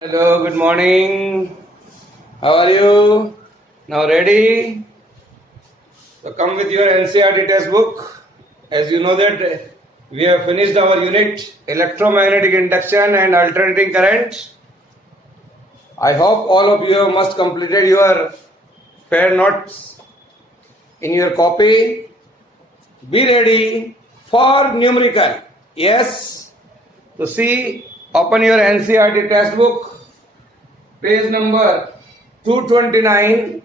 Hello, good morning. How are you? Now ready? So come with your NCERT test book. As you know that we have finished our unit electromagnetic induction and alternating current. I hope all of you must completed your fair notes in your copy. Be ready for numerical. Yes. So see, open your NCERT test book. Page number 229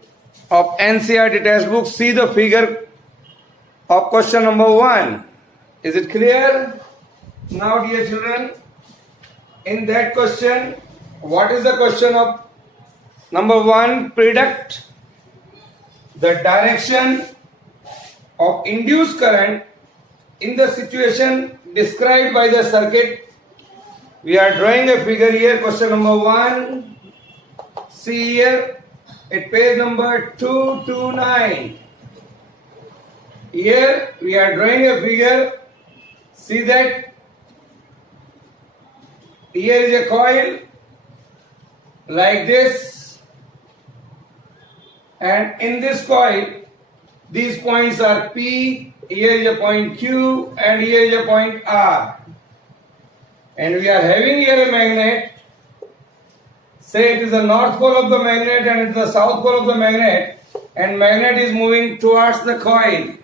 of NCERT test book. See the figure of question number 1. Is it clear? Now dear children, in that question, what is the question of number 1? Predict the direction of induced current in the situation described by the circuit. We are drawing a figure here. Question number 1. See here at page number 229. Here we are drawing a figure. See that here is a coil like this, and in this coil these points are P, here is a point Q, and here is a point R, and we are having here a magnet. Say it is the north pole of the magnet and it is the south pole of the magnet, and magnet is moving towards the coil.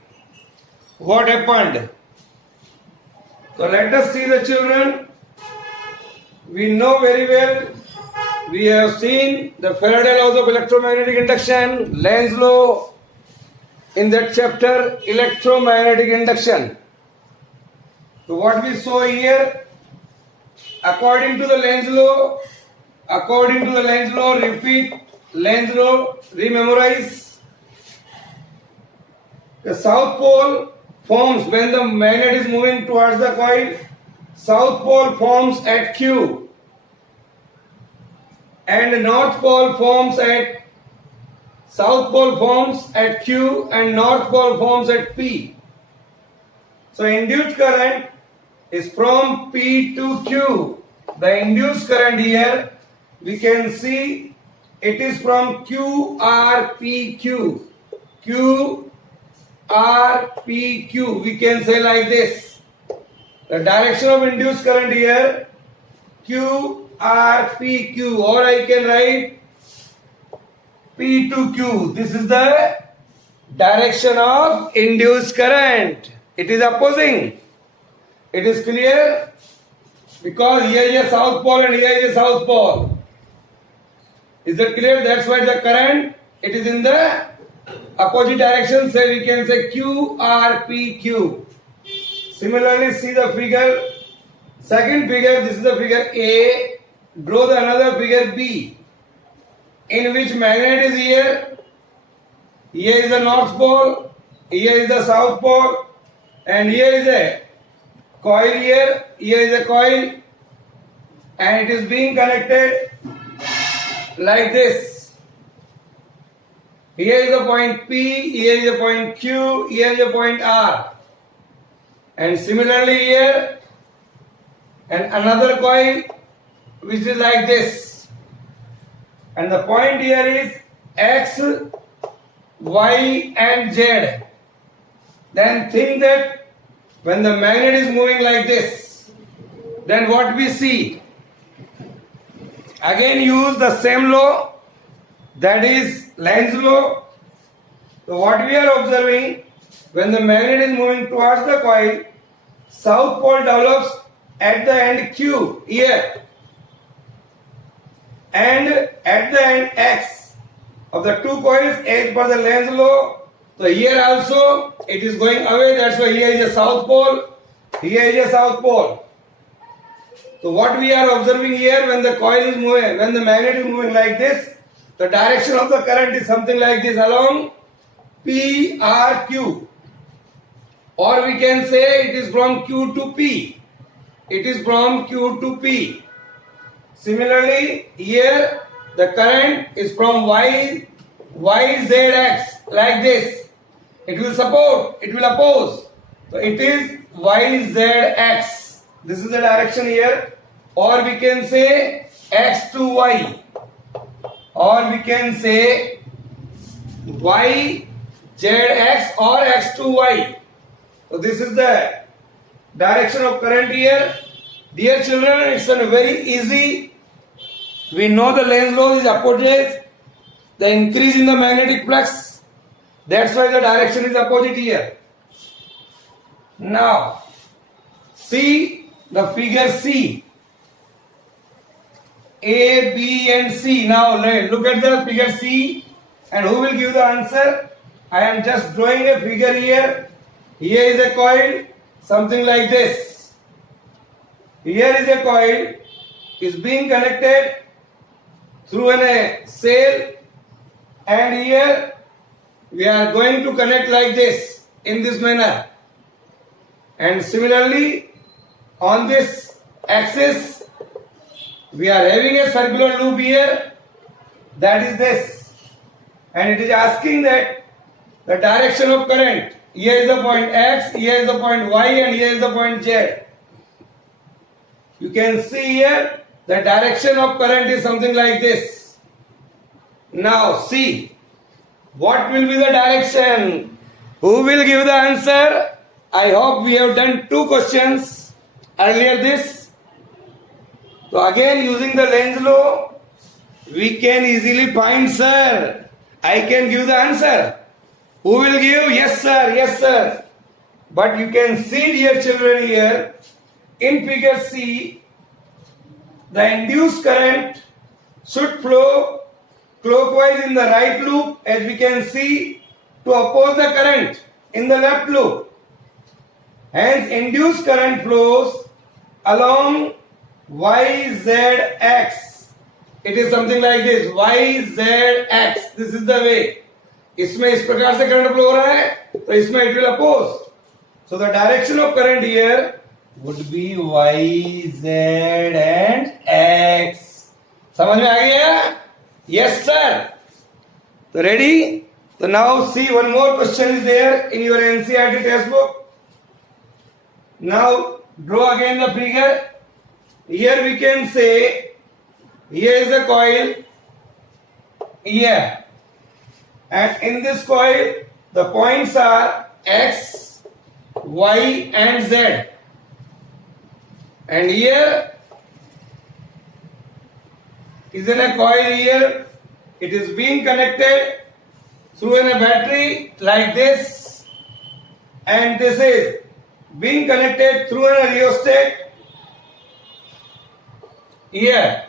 What happened? So let us see the children. We know very well, we have seen the Faraday laws of electromagnetic induction, Lenz law in that chapter, electromagnetic induction. So what we saw here, according to the Lenz law, repeat Lenz law, rememorize. The south pole forms when the magnet is moving towards the coil. South pole forms at Q, and north pole forms at Q, and north pole forms at P. So induced current is from P to Q. The induced current here, we can see it is from QRPQ. QRPQ. We can say like this. The direction of induced current here, QRPQ, or I can write P to Q. This is the direction of induced current. It is opposing. It is clear? Because here is a south pole and here is a south pole. Is that clear? That's why the current, it is in the opposite direction. So we can say QRPQ. Similarly, see the figure. Second figure, this is the figure A. Draw the another figure B, in which magnet is here. Here is the north pole, here is the south pole, and here is a coil here. Here is a coil, and it is being connected like this. Here is the point P, here is the point Q, here is the point R, and similarly here, and another coil which is like this, and the point here is X, Y and Z. Then think that when the magnet is moving like this, then what we see? Again use the same law, that is Lenz law. So what we are observing, when the magnet is moving towards the coil, south pole develops at the end Q here, and at the end X of the two coils as per the Lenz law. So here also it is going away. That's why here is a south pole, here is a south pole. So what we are observing here, when the coil is moving, when the magnet is moving like this, the direction of the current is something like this along PRQ. Or we can say it is from Q to P. It is from Q to P. Similarly, here the current is from YZX like this. It will support, it will oppose. So it is YZX. This is the direction here. Or we can say x to y, or we can say y z x or x to y. So this is the direction of current here. Dear children, it's a very easy. We know the Lenz's law is opposite. The increase in the magnetic flux. That's why the direction is opposite here. Now, see the figure C. A, B and C. Now look at the figure C and who will give the answer? I am just drawing a figure here. Here is a coil, something like this. Here is a coil, is being connected through a cell, and here we are going to connect like this, in this manner. And similarly, on this axis, we are having a circular loop here, that is this. And it is asking that the direction of current, here is the point X, here is the point Y, and here is the point Z. You can see here the direction of current is something like this. Now see, what will be the direction? Who will give the answer? I hope we have done 2 questions earlier this. So again, using the Lenz's law, we can easily find, sir. I can give the answer. Who will give? Yes sir, yes sir. But you can see, dear children, here in figure C, the induced current should flow clockwise in the right loop, as we can see, to oppose the current in the left loop. Hence, induced current flows along YZX. It is something like this, YZX. This is the way. इसमें इस प्रकार से current flow हो रहा है, तो इसमें it will oppose. So the direction of current here would be Y, Z and X. समझ में आ गया? Yes sir. So ready? So now see, one more question is there in your NCERT textbook. Now draw again the figure. Here we can say, here is a coil here, and in this coil the points are X, Y and Z, and here is in a coil here. It is being connected through in a battery like this, and this is being connected through a rheostat here,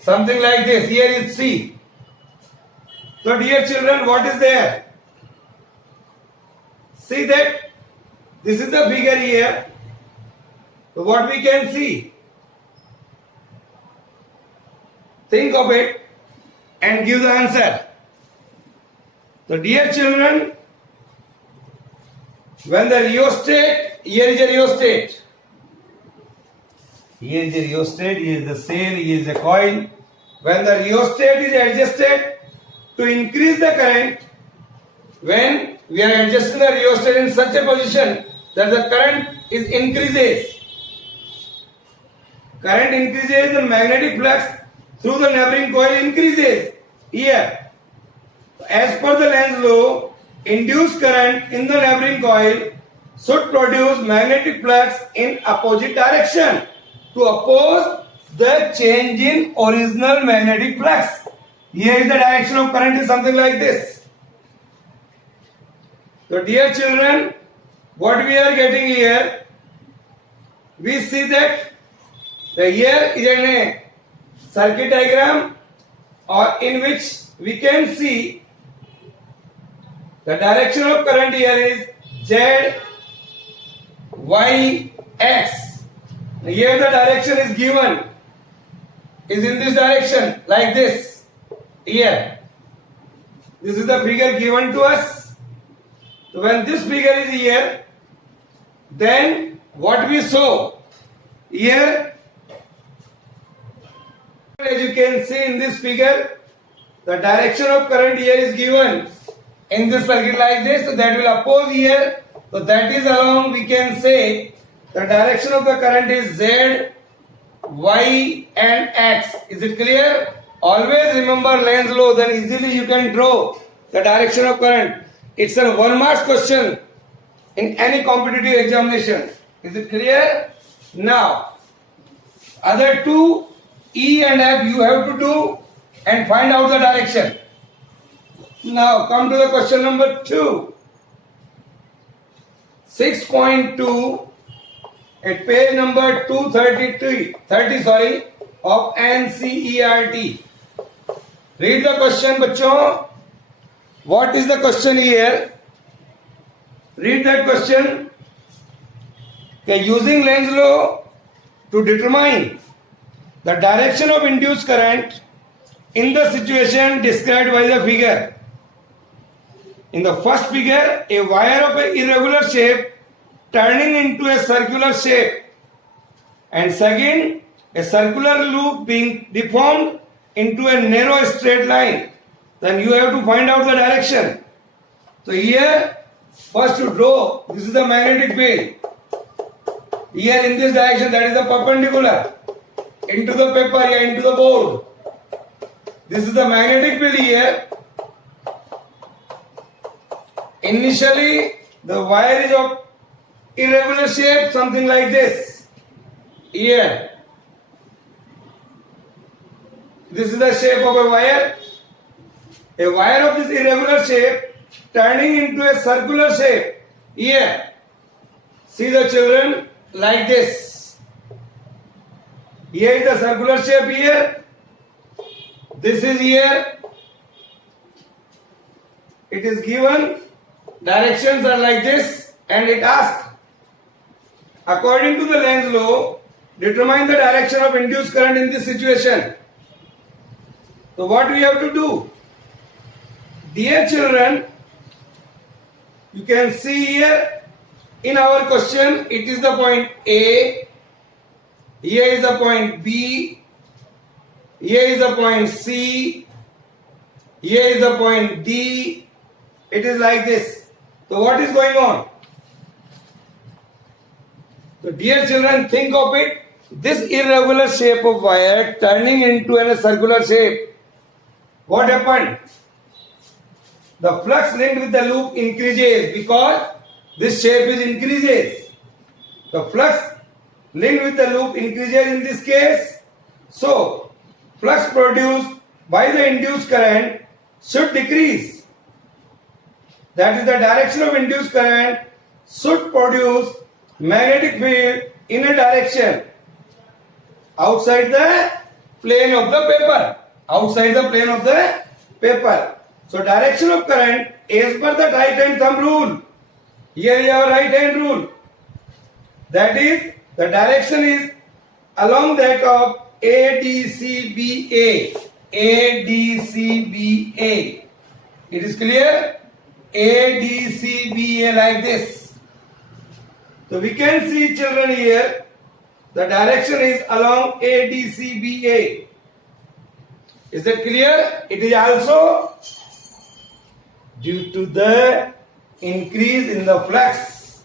something like this. Here is C. So dear children, what is there? See that this is the figure here. So what we can see? Think of it and give the answer. So dear children, when the rheostat, here is a rheostat. Here is a rheostat, here is the cell, here is the coil. When the rheostat is adjusted to increase the current, when we are adjusting the rheostat in such a position that the current is increases. Current increases, the magnetic flux through the neighboring coil increases. Here, as per the Lenz's law, induced current in the neighboring coil should produce magnetic flux in opposite direction to oppose the change in original magnetic flux. Here is the direction of current is something like this. So dear children, what we are getting here, we see that here is a circuit diagram, or in which we can see the direction of current here is Z, Y, X. Here the direction is given, is in this direction, like this. Here, this is the figure given to us. So when this figure is here, then what we saw here, as you can see in this figure, the direction of current here is given in this circuit like this. So that will oppose here. So that is along, we can say the direction of the current is Z, Y and X. Is it clear? Always remember Lenz law, then easily you can draw the direction of current. It's a 1 marks question in any competitive examination. Is it clear? Now, other two, E and F, you have to do and find out the direction. Now, come to the question number 2. 6.2 at page number 230 of NCERT. Read the question, bachcho. What is the question here? Read that question. Okay, using Lenz law to determine the direction of induced current in the situation described by the figure. In the first figure, a wire of an irregular shape turning into a circular shape, and second, a circular loop being deformed into a narrow straight line. Then you have to find out the direction. So here, first you draw, this is the magnetic field. Here in this direction, that is the perpendicular into the paper, here into the board. This is the magnetic field here. Initially, the wire is of irregular shape, something like this. Here. This is the shape of a wire. A wire of this irregular shape turning into a circular shape. Here. See the children, like this. Here is the circular shape here. This is here. It is given. Directions are like this, and it asks, according to the Lenz law, determine the direction of induced current in this situation. So what we have to do? Dear children, you can see here in our question, it is the point A, here is the point B, here is the point C, here is the point D. It is like this. So what is going on? So dear children, think of it. This irregular shape of wire turning into a circular shape. What happened? The flux linked with the loop increases because this shape is increases. The flux linked with the loop increases in this case. So flux produced by the induced current should decrease. That is, the direction of induced current should produce magnetic field in a direction outside the plane of the paper. Outside the plane of the paper. So direction of current as per the right hand thumb rule. Here is our right hand rule. That is, the direction is along that of ADCBA. ADCBA. It is clear? ADCBA like this. So we can see children here, the direction is along ADCBA. Is that clear? It is also due to the increase in the flux.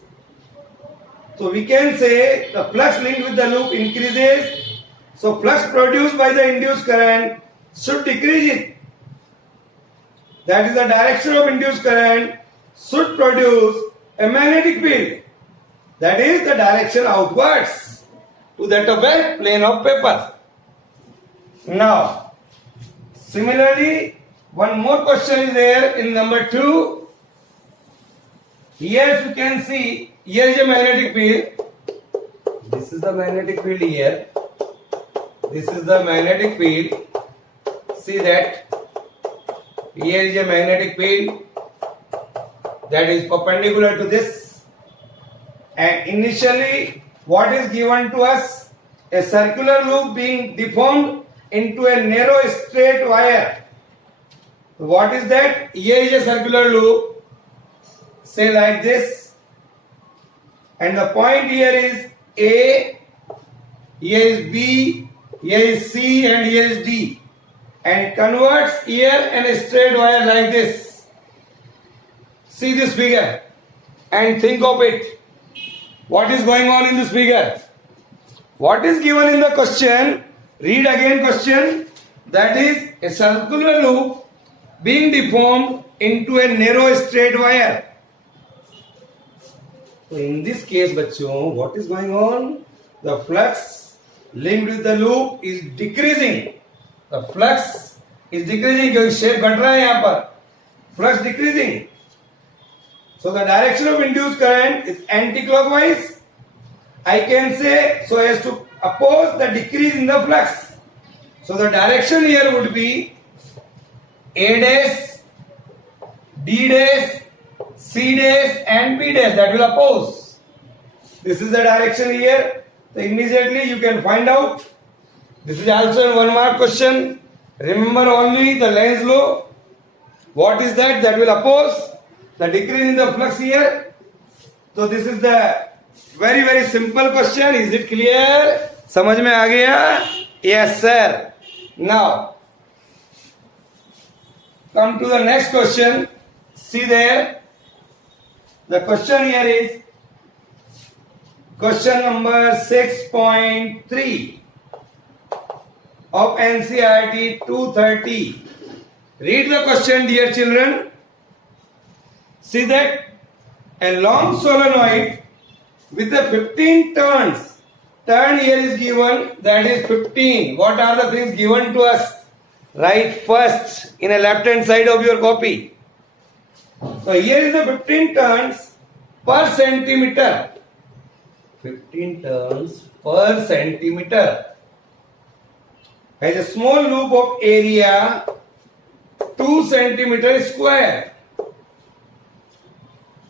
So we can say the flux linked with the loop increases. So flux produced by the induced current should decrease it. That is, the direction of induced current should produce a magnetic field. That is the direction outwards to that of a plane of paper. Now, similarly, one more question is there in number 2. Here you can see, here is a magnetic field. This is the magnetic field here. This is the magnetic field. See that. Here is a magnetic field that is perpendicular to this. And initially, what is given to us? A circular loop being deformed into a narrow straight wire. What is that? Here is a circular loop. Say like this. And the point here is A, here is B, here is C, and here is D. And it converts here and a straight wire like this. See this figure and think of it. What is going on in this figure? What is given in the question? Read again question. That is a circular loop being deformed into a narrow straight wire. So in this case, bachcho, what is going on? The flux linked with the loop is decreasing. The flux is decreasing क्योंकि shape बढ़ रहा है यहाँ पर. Flux decreasing. So the direction of induced current is anti-clockwise. I can say so as to oppose the decrease in the flux. So the direction here would be A dash, D dash, C dash and B dash, that will oppose. This is the direction here. So immediately you can find out. This is also a 1 mark question. Remember only the Lenz's law. What is that? That will oppose the decrease in the flux here. So this is the very simple question. Is it clear? समझ में आ गया? Yes sir. Now come to the next question. See there. The question here is question number 6.3 of NCERT 230. Read the question, dear children. See that a long solenoid with the 15 turns. Turn here is given, that is 15. What are the things given to us? Write first in a left hand side of your copy. So here is the 15 turns per centimeter. 15 turns per centimeter. Has a small loop of area 2 centimeter square.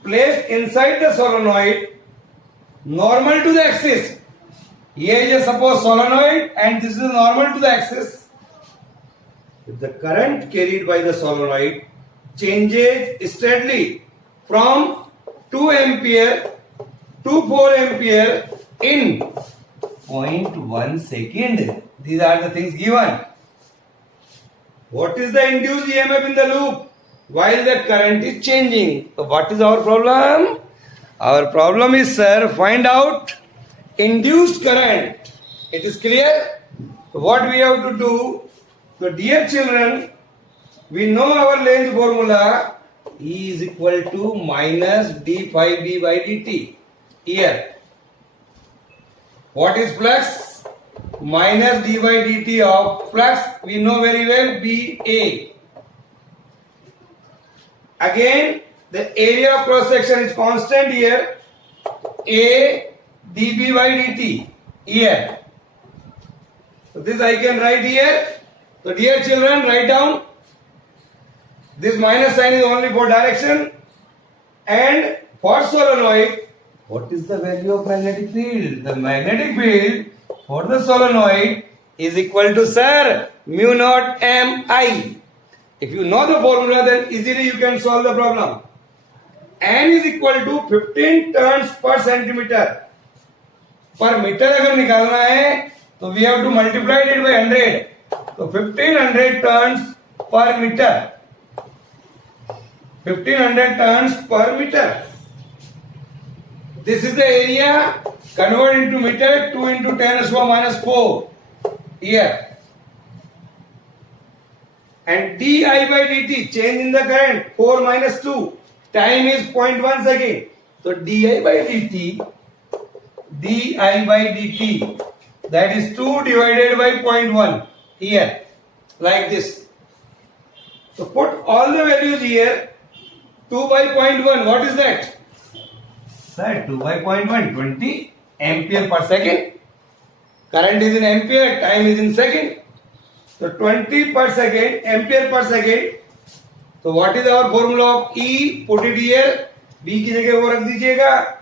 Placed inside the solenoid normal to the axis. Here is a suppose solenoid and this is normal to the axis. If the current carried by the solenoid changes steadily from 2 ampere to 4 ampere in 0.1 second. These are the things given. What is the induced EMF in the loop while the current is changing? So what is our problem? Our problem is, sir, find out induced current. It is clear? So what we have to do? So dear children, we know our Lenz's formula. E is equal to minus d phi b by dt. Here. What is flux? Minus d by dt of flux. We know very well BA. Again, the area of cross section is constant here. A dB by dt here. So this I can write here. So dear children, write down. This minus sign is only for direction. And for solenoid, what is the value of magnetic field? The magnetic field for the solenoid is equal to, sir, mu naught Mi. If you know the formula, then easily you can solve the problem. N is equal to 15 turns per centimeter. Per meter अगर निकालना है तो we have to multiply it by 100. So 1500 turns per meter. 1500 turns per meter. This is the area. Convert into meter. 2 into 10 raised to the minus 4 here. And di by dt, change in the current, 4 minus 2. Time is 0.1 second. So di by dt, that is 2 divided by 0.1 here, like this. So put all the values here. 2 by 0.1, what is that? Sir, 2 by 0.1, 20 ampere per second. Current is in ampere, time is in second. So 20 per second, ampere per second. So what is our formula of E? Put it here. B की जगह वो रख दीजिएगा.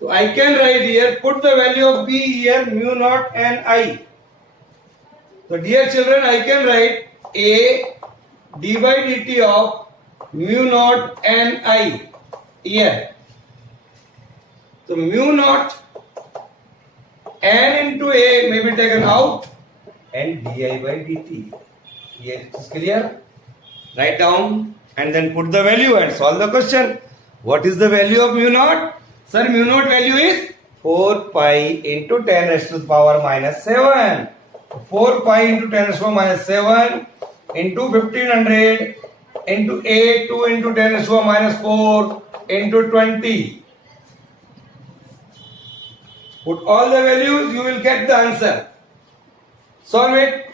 So I can write here, put the value of B here, mu naught Ni. So dear children, I can write A d by dt of mu naught Ni here. So mu naught N into A may be taken out and di by dt. Here it is clear. Write down and then put the value and solve the question. What is the value of mu naught? Sir, mu naught value is 4 pi into 10 raised to the power minus 7. 4 pi into 10 raised to the power minus 7 into 1500 into 8, 2 into 10 raised to the power minus 4 into 20. Put all the values, you will get the answer. Solve it.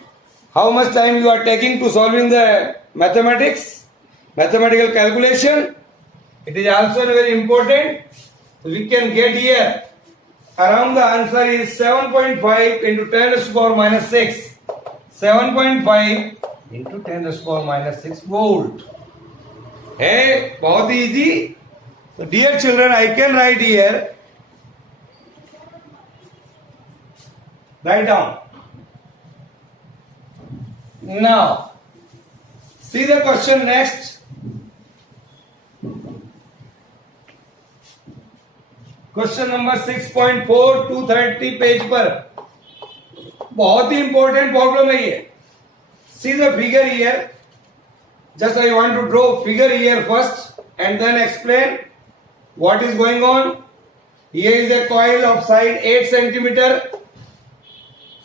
How much time you are taking to solving the mathematics, mathematical calculation? It is also very important. We can get here. Around the answer is 7.5 into 10 raised to the power minus 6. 7.5 into 10 raised to the power minus 6 volt. Hey, बहुत easy. So dear children, I can write here. Write down. Now, see the question next. Question number 6.4 230 page पर बहुत ही important problem है ये. See the figure here. Just I want to draw figure here first and then explain what is going on. Here is a coil of side 8 centimeter.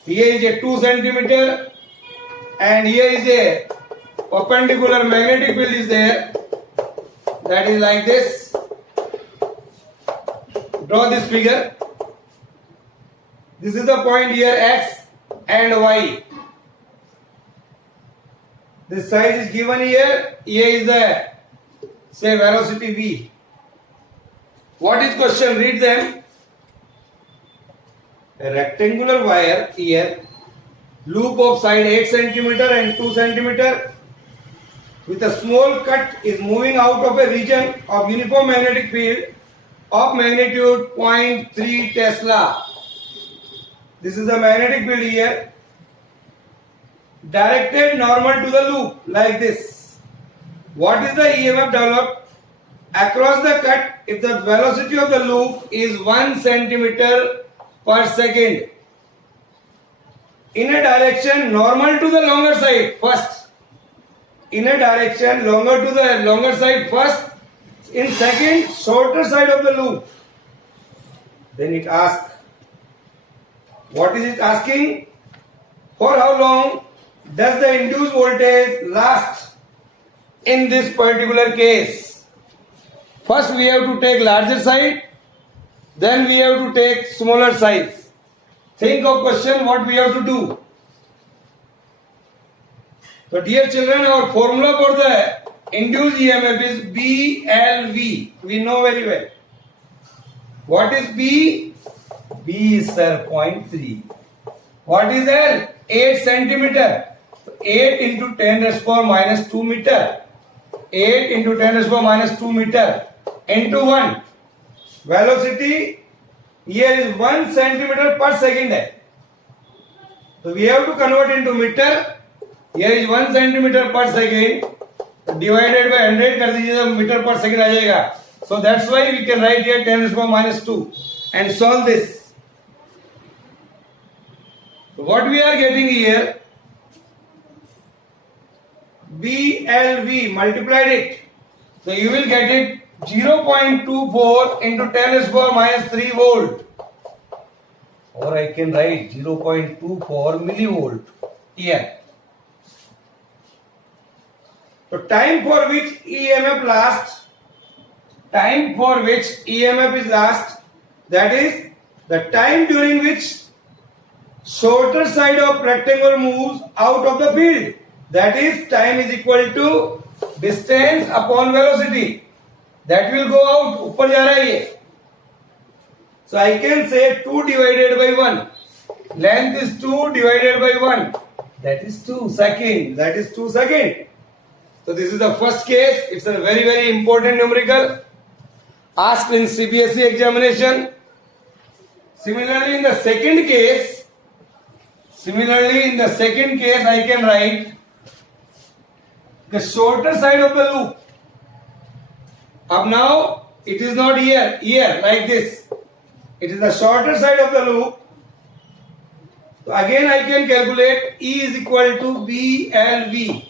Here is a 2 centimeter and here is a perpendicular magnetic field is there. That is like this. Draw this figure. This is the point here x and y. This size is given here. Here is the say velocity v. What is question? Read them. A rectangular wire here, loop of side 8 centimeter and 2 centimeter with a small cut is moving out of a region of uniform magnetic field of magnitude 0.3 Tesla. This is the magnetic field here, directed normal to the loop like this. What is the EMF developed across the cut if the velocity of the loop is 1 centimeter per second in a direction normal to the longer side first. In a direction longer to the longer side first. In second, shorter side of the loop. Then it asks, what is it asking? For how long does the induced voltage last in this particular case? First we have to take larger side, then we have to take smaller size. Think of question what we have to do. So dear children, our formula for the induced EMF is BLV. We know very well. What is B? B is sir 0.3. What is L? 8 centimeter. So 8 into 10 raised to the power minus 2 meter. 8 into 10 raised to the power minus 2 meter into 1. Velocity here is 1 centimeter per second है. So we have to convert into meter. Here is 1 centimeter per second. Divided by 100 कर दीजिए तो metre पर second आ जाएगा. So that's why we can write here 10 raised to the power minus 2 and solve this. So what we are getting here, BLV multiplied it. So you will get it 0.24 into 10 raised to the power minus 3 volt. Or I can write 0.24 millivolt here. So time for which EMF lasts, that is the time during which shorter side of rectangle moves out of the field. That is time is equal to distance upon velocity. That will go out. ऊपर जा रहा है ये. So I can say 2 divided by 1. Length is 2 divided by 1. That is 2 second. That is 2 second. So this is the first case. It's a very, very important numerical asked in CBSE examination. Similarly, in the second case, I can write the shorter side of the loop. Up now, it is not here like this. It is the shorter side of the loop. So again, I can calculate E is equal to BLV.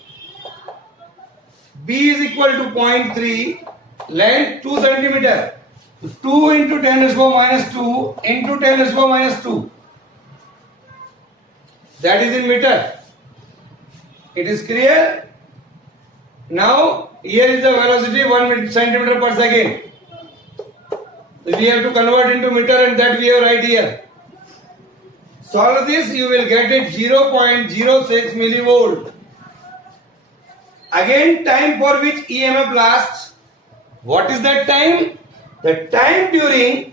B is equal to 0.3, length 2 centimeter. 2 into 10 raised to power minus 2 into 10 raised to power minus 2. That is in meter. It is clear? Now, here is the velocity 1 centimeter per second. We have to convert into meter, and that we have right here. Solve this, you will get it 0.06 millivolt. Again, time for which EMF lasts. What is that time? The time during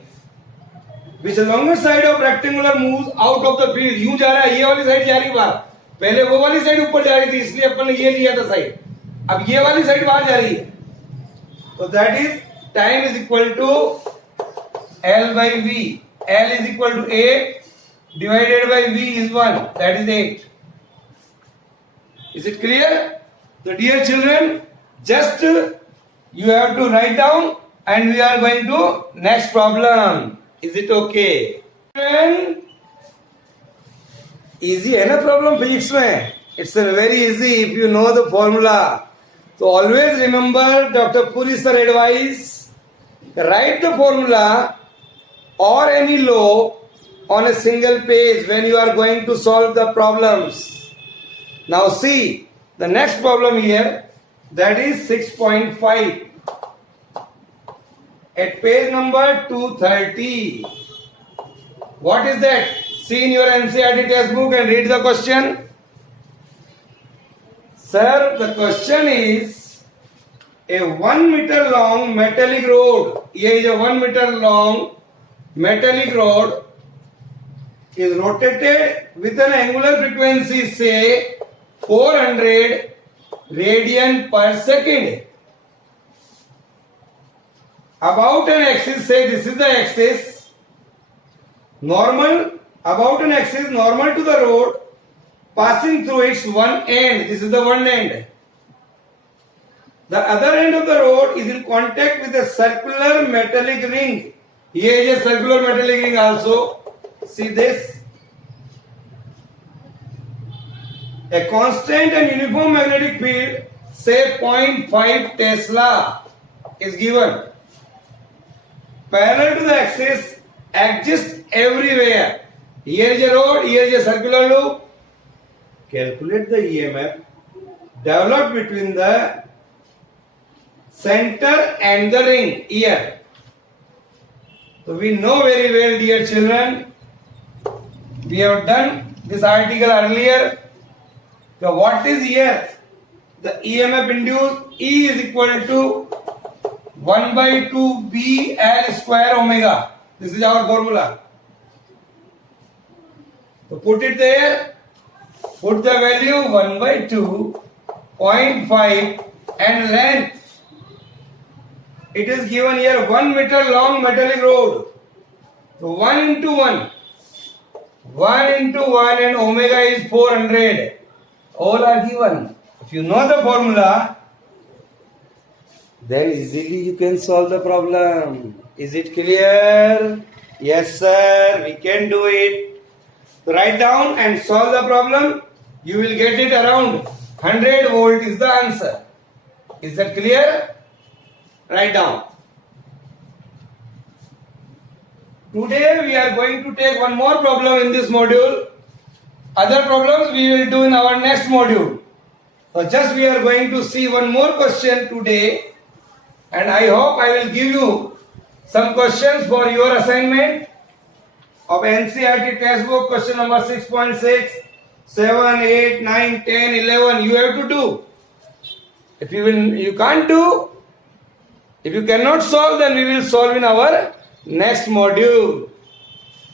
which the longer side of rectangular moves out of the field. यूं जा रहा है, ये वाली side जा रही है बाहर. पहले वो वाली साइड ऊपर जा रही थी, इसलिए अपन ने ये लिया था साइड. अब ये वाली साइड बाहर जा रही है. तो that is time is equal to L by V. L is equal to 8 divided by V is 1. That is 8. Is it clear? So dear children, just you have to write down, and we are going to next problem. Is it okay? Easy है ना problem physics में? It's very easy if you know the formula. So always remember Dr. Puri sir advice. Write the formula or any law on a single page when you are going to solve the problems. Now see the next problem here, that is 6.5 at page number 230. What is that? See in your NCERT textbook and read the question. Sir, the question is a 1 meter long metallic rod. Here is a 1 meter long metallic rod is rotated with an angular frequency, say 400 radian per second. About an axis, say this is the axis, normal, about an axis normal to the rod, passing through its one end. This is the one end. The other end of the rod is in contact with a circular metallic ring. Here is a circular metallic ring also. See this. A constant and uniform magnetic field, say 0.5 Tesla, is given. Parallel to the axis exists everywhere. Here is a rod, here is a circular loop. Calculate the EMF developed between the center and the ring here. So we know very well, dear children, we have done this article earlier. So what is here? The EMF induced E is equal to 1 by 2 B L square omega. This is our formula. So put it there. Put the value 1 by 2, 0.5 and length. It is given here 1 meter long metallic rod. So 1 into 1. 1 into 1 and omega is 400. All are given. If you know the formula, then easily you can solve the problem. Is it clear? Yes, sir. We can do it. So write down and solve the problem. You will get it around 100 volt is the answer. Is that clear? Write down. Today we are going to take one more problem in this module. Other problems we will do in our next module. So just we are going to see one more question today, and I hope I will give you some questions for your assignment of NCERT textbook question number 6.6, 7, 8, 9, 10, 11. You have to do. If you can't do, if you cannot solve, then we will solve in our next module.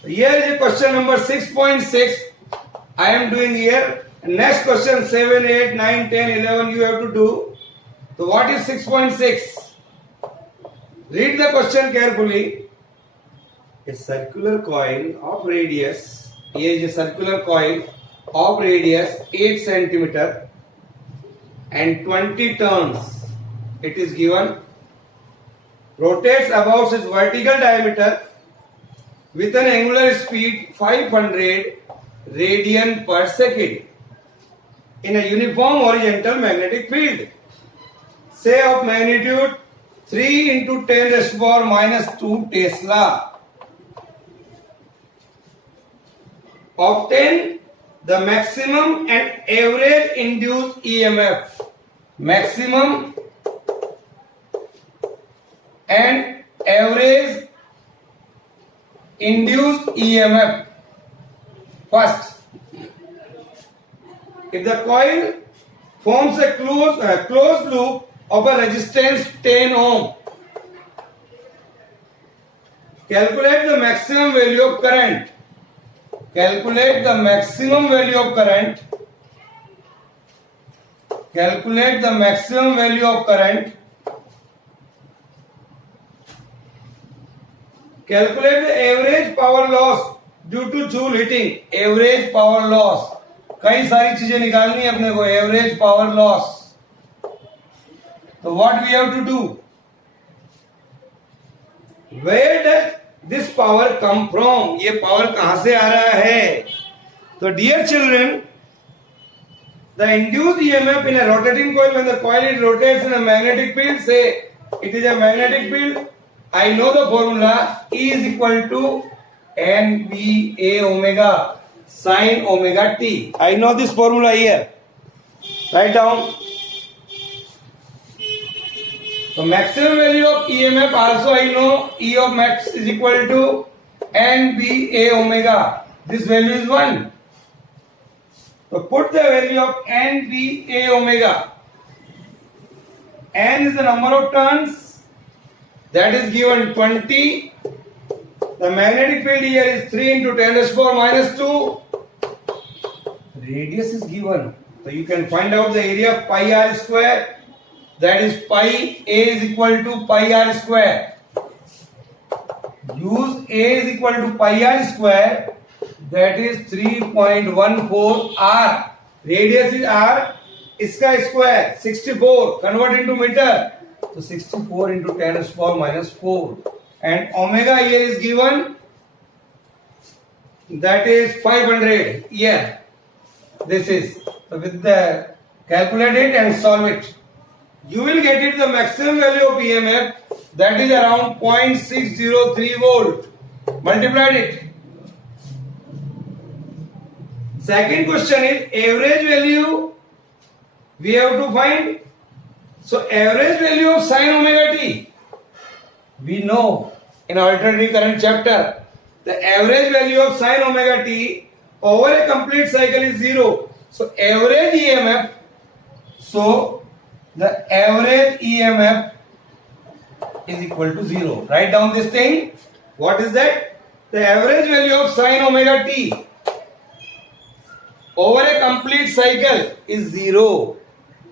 Here is a question number 6.6. I am doing here. Next question 7, 8, 9, 10, 11 you have to do. So what is 6.6? Read the question carefully. A circular coil of radius. Here is a circular coil of radius 8 centimeter and 20 turns. It is given. Rotates about its vertical diameter with an angular speed 500 radian per second in a uniform horizontal magnetic field, say of magnitude 3 into 10 raised to power minus 2 Tesla. Obtain the maximum and average induced EMF. Maximum and average induced EMF. First, if the coil forms a closed loop of a resistance 10 ohm, calculate the maximum value of current. Calculate the maximum value of current. Calculate the maximum value of current. Calculate the average power loss due to joule heating. Average power loss. कई सारी चीजें निकालनी है अपने को. Average power loss. So what we have to do? Where does this power come from? ये power कहां से आ रहा है? So dear children, the induced EMF in a rotating coil, when the coil it rotates in a magnetic field, say it is a magnetic field. I know the formula. E is equal to NBA omega sin omega t. I know this formula here. Write down. So maximum value of EMF also I know. E of max is equal to NBA omega. This value is 1. So put the value of NBA omega. N is the number of turns. That is given 20. The magnetic field here is 3 into 10 raised to power minus 2. Radius is given. So you can find out the area of pi r square. That is pi a is equal to pi r square. Use a is equal to pi r square. That is 3.14 r. Radius is r. Iska square 64. Convert into meter. So 64 into 10 raised to power minus 4. And omega here is given. That is 500. Yeah. This is. So with the calculate it and solve it. You will get it the maximum value of EMF. That is around 0.603 volt. Multiplied it. Second question is average value we have to find. So average value of sin omega t. We know in alternating current chapter the average value of sin omega t over a complete cycle is 0. So average EMF. So the average EMF is equal to 0. Write down this thing. What is that? The average value of sin omega t over a complete cycle is 0.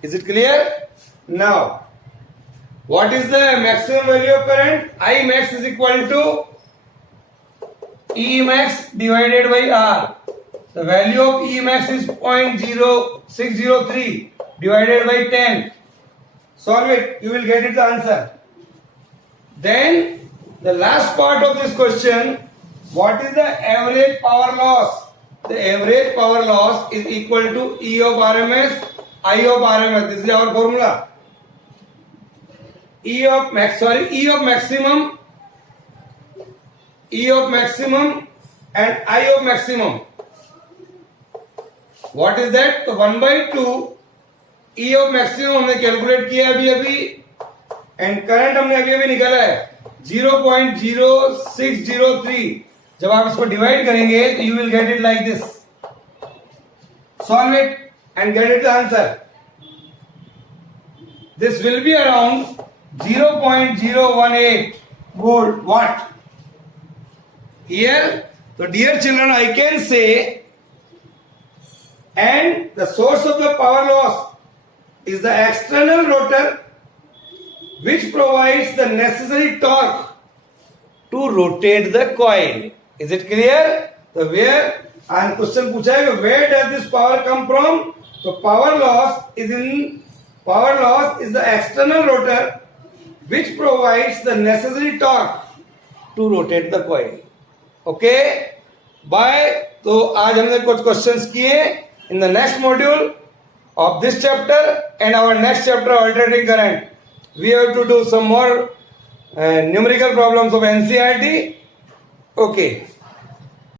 Is it clear? Now, what is the maximum value of current? I max is equal to E max divided by R. The value of E max is 0.0603 divided by 10. Solve it. You will get it the answer. Then, the last part of this question, what is the average power loss? The average power loss is equal to E of RMS, I of RMS. This is our formula. E of maximum and I of maximum. What is that? तो 1/2 E of maximum हमने calculate किया अभी and current हमने अभी निकाला है 0.0603. जब आप इसको डिवाइड करेंगे तो you will get it like this. Solve it and get it the answer. This will be around 0.018 volt watt. Here, so dear children, I can say, and the source of the power loss is the external rotor which provides the necessary torque to rotate the coil. Is it clear? So where, and question पूछा है where does this power come from? So power loss is the external rotor which provides the necessary torque to rotate the coil. Okay? Bye. तो आज हमने कुछ questions किए. In the next module of this chapter and our next chapter alternating current. we have to do some more numerical problems of NCERT. Okay.